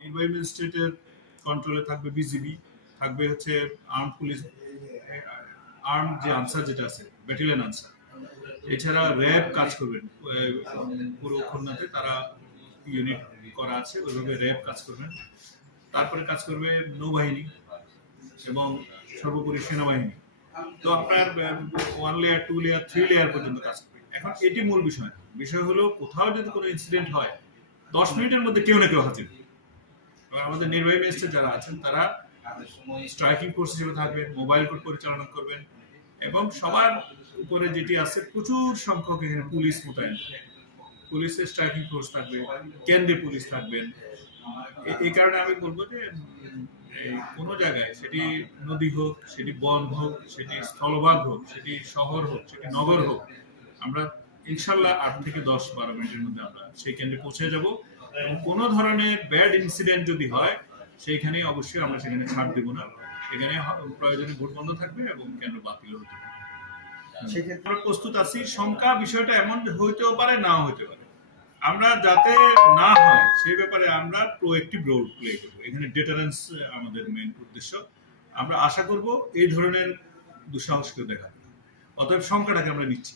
নির্বাহী ম্যাজিস্ট্রেটের কন্ট্রোলে থাকবে বিজিবি, থাকবে হচ্ছে আর্ম পুলিশ, আর্ম যে আনসার যেটা আছে ব্যাটালিয়ন আনসার, এছাড়া র্যাব কাজ করবেন পুরো খুলনাতে, তারা ইউনিট করা আছে, ওইভাবে র্যাব কাজ করবেন। তারপরে কাজ করবে নৌবাহিনী এবং সর্বোপরি সেনাবাহিনী। তো আপনার 1 লেয়ার 2 লেয়ার 3 লেয়ার পর্যন্ত কাজ করবে। এখন এটি মূল বিষয়। বিষয় হলো কোথাও যদি কোনো ইনসিডেন্ট হয় 10 মিনিটের মধ্যে কেউ না কেউ হাজির। আমাদের নির্বাহী ম্যাজিস্ট্রেট যারা আছেন তারা স্ট্রাইকিং ফোর্স হিসেবে থাকবেন, মোবাইল কোর্ট পরিচালনা করবেন এবং সবার উপরে যেটি আছে প্রচুর সংখ্যক এখানে পুলিশ মোতায়েন, পুলিশের স্ট্রাইকিং ফোর্স থাকবে, কেন্দ্রে পুলিশ থাকবেন। এই কারণে আমি বলবো যে কোনো জায়গায়, সেটি নদী হোক, সেটি বন হোক, সেটি স্থলভাগ হোক, সেটি শহর হোক, সেটি নগর হোক, আমরা ইনশাল্লাহ 8 থেকে 10-12 মিনিটের মধ্যে আমরা সেই কেন্দ্রে পৌঁছে যাব। এবং কোনো ধরনের ব্যাড ইনসিডেন্ট যদি হয় সেইখানে অবশ্যই আমরা সেখানে ছাড় দেব না, এখানে প্রয়োজনে ভোট বন্ধ থাকবে এবং কেন্দ্র বাতিল হতে পারে। আমরা প্রস্তুত আছি। শঙ্কা বিষয়টা এমন হইতেও পারে, নাও হইতে পারে, আমরা যাতে না হয় সেই ব্যাপারে আমরা প্রোঅ্যাক্টিভ রোল প্লে করব। এখানে ডেটারেন্স আমাদের মেইন উদ্দেশ্য। আমরা আশা করব এই ধরনের দুঃসাহসকে দেখা, অতএব শঙ্কাটাকে আমরা নিচ্ছি।